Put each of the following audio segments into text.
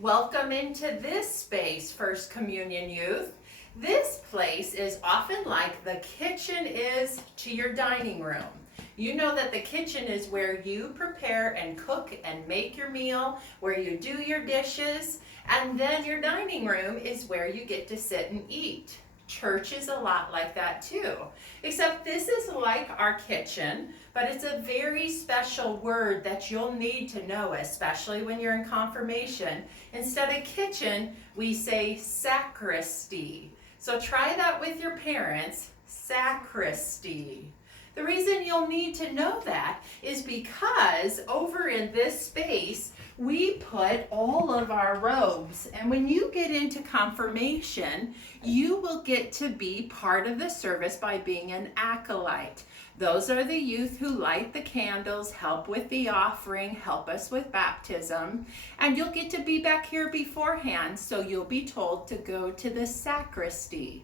Welcome into this space, First Communion Youth. This place is often like the kitchen is to your dining room. You know that the kitchen is where you prepare and cook and make your meal, where you do your dishes, and then your dining room is where you get to sit and eat. Church is a lot like that too, except this is like our kitchen, but it's a very special word that you'll need to know, especially when you're in confirmation. Instead of kitchen, we say sacristy. So try that with your parents, sacristy. The reason you'll need to know that is because over in this space, we put all of our robes, and when you get into confirmation, you will get to be part of the service by being an acolyte. Those are the youth who light the candles, help with the offering, help us with baptism, and you'll get to be back here beforehand, so you'll be told to go to the sacristy.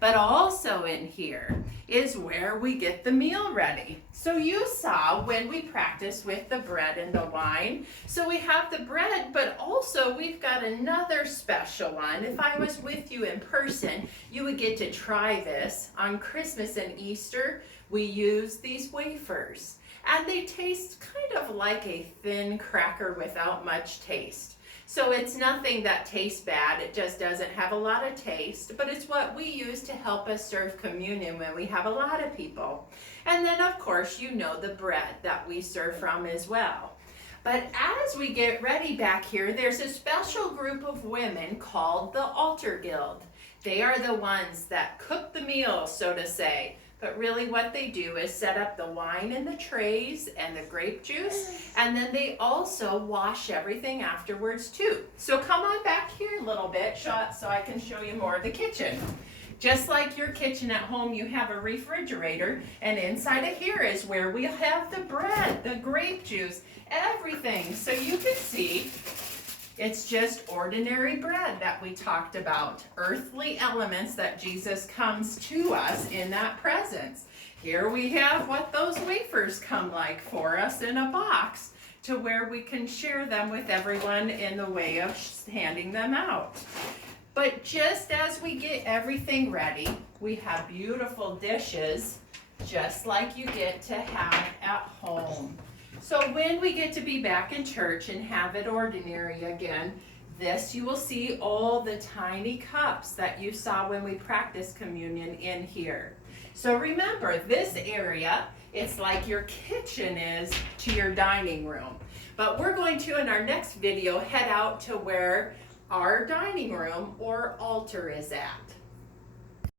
But also in here is where we get the meal ready. So you saw when we practiced with the bread and the wine. So we have the bread, but also we've got another special one. If I was with you in person, you would get to try this. On Christmas and Easter, we use these wafers. And they taste kind of like a thin cracker without much taste. So it's nothing that tastes bad, it just doesn't have a lot of taste, but it's what we use to help us serve communion when we have a lot of people. And then of course you know the bread that we serve from as well. But as we get ready back here, there's a special group of women called the Altar Guild. They are the ones that cook the meal, so to say. But really what they do is set up the wine in the trays and the grape juice, and then they also wash everything afterwards too. So come on back here a little bit so I can show you more of the kitchen. Just like your kitchen at home, you have a refrigerator, and inside of here is where we have the bread, the grape juice, everything. So you can see it's just ordinary bread that we talked about, earthly elements that Jesus comes to us in that presence. Here we have what those wafers come like for us in a box to where we can share them with everyone in the way of handing them out. But just as we get everything ready, we have beautiful dishes just like you get to have at home. So when we get to be back in church and have it ordinary again, this you will see all the tiny cups that you saw when we practiced communion in here. So remember, this area, it's like your kitchen is to your dining room. But we're going to, in our next video, head out to where our dining room or altar is at.